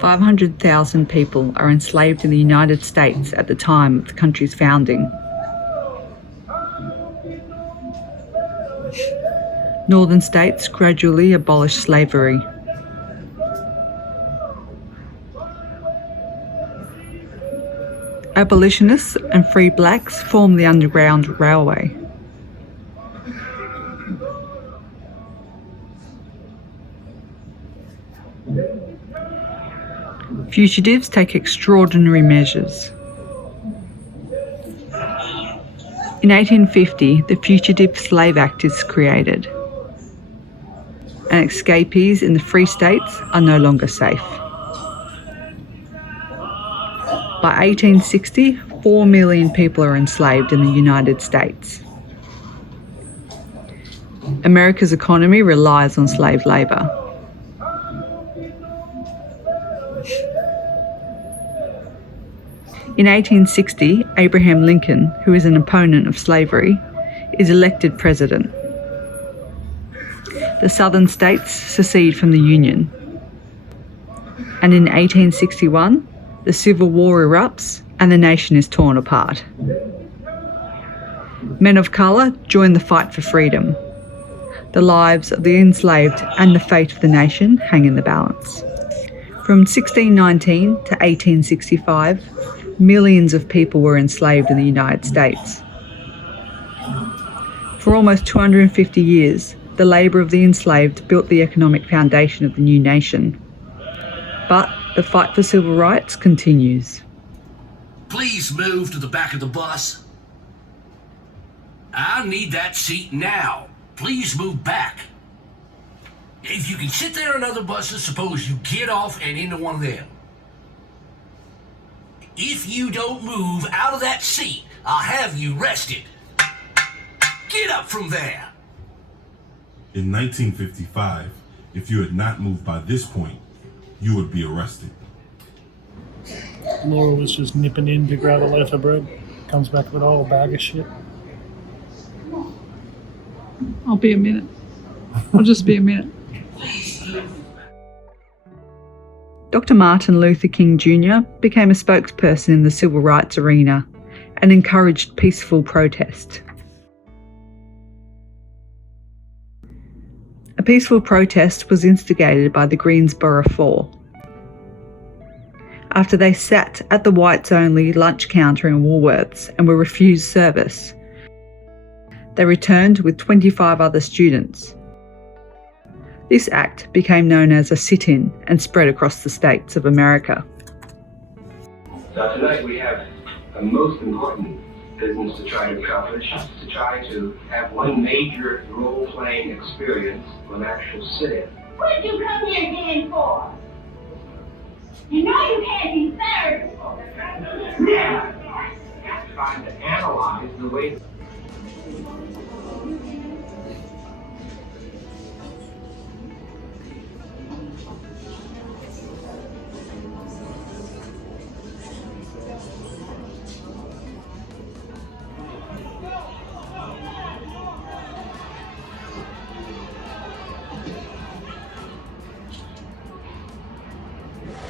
500,000 people are enslaved in the United States at the time of the country's founding. Northern states gradually abolished slavery. Abolitionists and free blacks formed the Underground Railway. Fugitives take extraordinary measures. In 1850, the Fugitive Slave Act is created, and escapees in the free states are no longer safe. By 1860, 4 million people are enslaved in the United States. America's economy relies on slave labour. In 1860, Abraham Lincoln, who is an opponent of slavery, is elected president. The southern states secede from the Union. And in 1861, the Civil War erupts and the nation is torn apart. Men of colour join the fight for freedom. The lives of the enslaved and the fate of the nation hang in the balance. From 1619 to 1865, millions of people were enslaved in the United States. For almost 250 years, the labour of the enslaved built the economic foundation of the new nation. But the fight for civil rights continues. Please move to the back of the bus. I need that seat now. Please move back. If you can sit there in other buses, suppose you get off and into one of them. If you don't move out of that seat, I'll have you arrested. Get up from there. In 1955, if you had not moved by this point, you would be arrested. Laura was just nipping in to grab a loaf of bread. Comes back with all a bag of shit. I'll be a minute. I'll just be a minute. Dr. Martin Luther King Jr. became a spokesperson in the civil rights arena and encouraged peaceful protest. A peaceful protest was instigated by the Greensboro Four. After they sat at the whites-only lunch counter in Woolworths and were refused service, they returned with 25 other students. This act became known as a sit-in and spread across the states of America. Now tonight we have a most important business to try to accomplish, to try to have one major role-playing experience of an actual sit-in. What did you come here again for? You know you can't be served. Yeah. Trying to analyze the way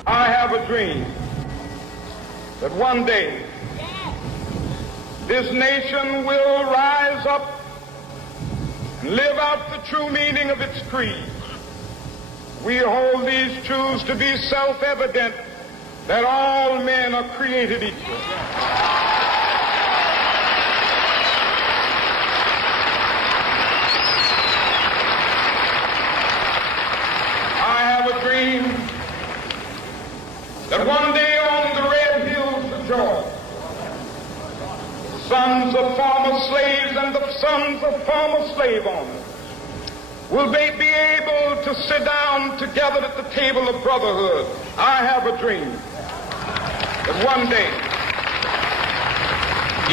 I have a dream that one day this nation will rise up and live out the true meaning of its creed. We hold these truths to be self-evident, that all men are created equal. I have a dream that one day on the red hills of Georgia, the sons of former slaves and the sons of former slave owners will they be able to sit down together at the table of brotherhood. I have a dream that one day,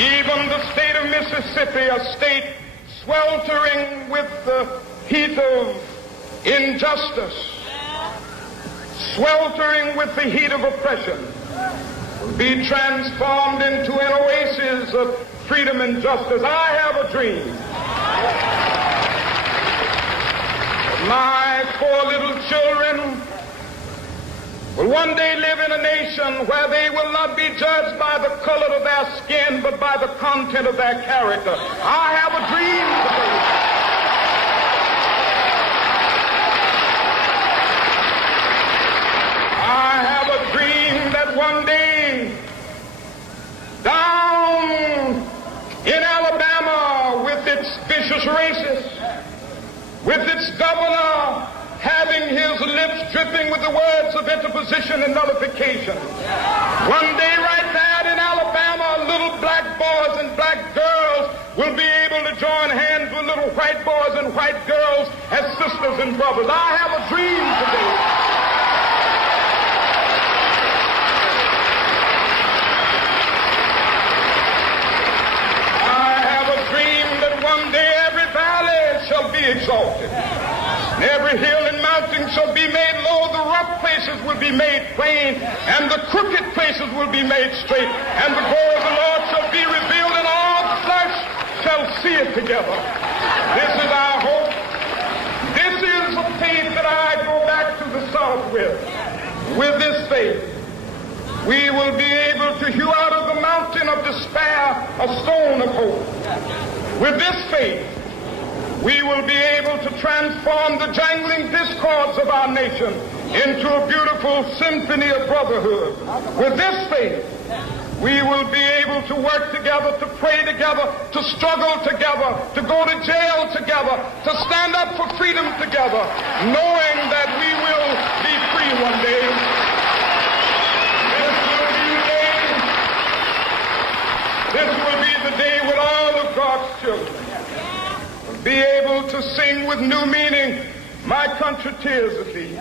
even the state of Mississippi, a state sweltering with the heat of injustice, sweltering with the heat of oppression, will be transformed into an oasis of freedom and justice. I have a dream that my 4 little children will one day live in a nation where they will not be judged by the color of their skin, but by the content of their character. I have a dream today. I have a dream that one day, down in Alabama, with its vicious racists, with its governor having his lips dripping with the words of interposition and nullification. One day right there in Alabama, little black boys and black girls will be able to join hands with little white boys and white girls as sisters and brothers. I have a dream today. I have a dream that one day every valley shall be exalted. Every hill and mountain shall be made low, the rough places will be made plain, and the crooked places will be made straight, and the glory of the Lord shall be revealed, and all flesh shall see it together. This is our hope. This is the faith that I go back to the South with. With this faith, we will be able to hew out of the mountain of despair a stone of hope. With this faith, we will be able to transform the jangling discords of our nation into a beautiful symphony of brotherhood. With this faith, we will be able to work together, to pray together, to struggle together, to go to jail together, to stand up for freedom together, knowing that we will be free one day. This will be the day with all of God's children be able to sing with new meaning, my country, tears of thee.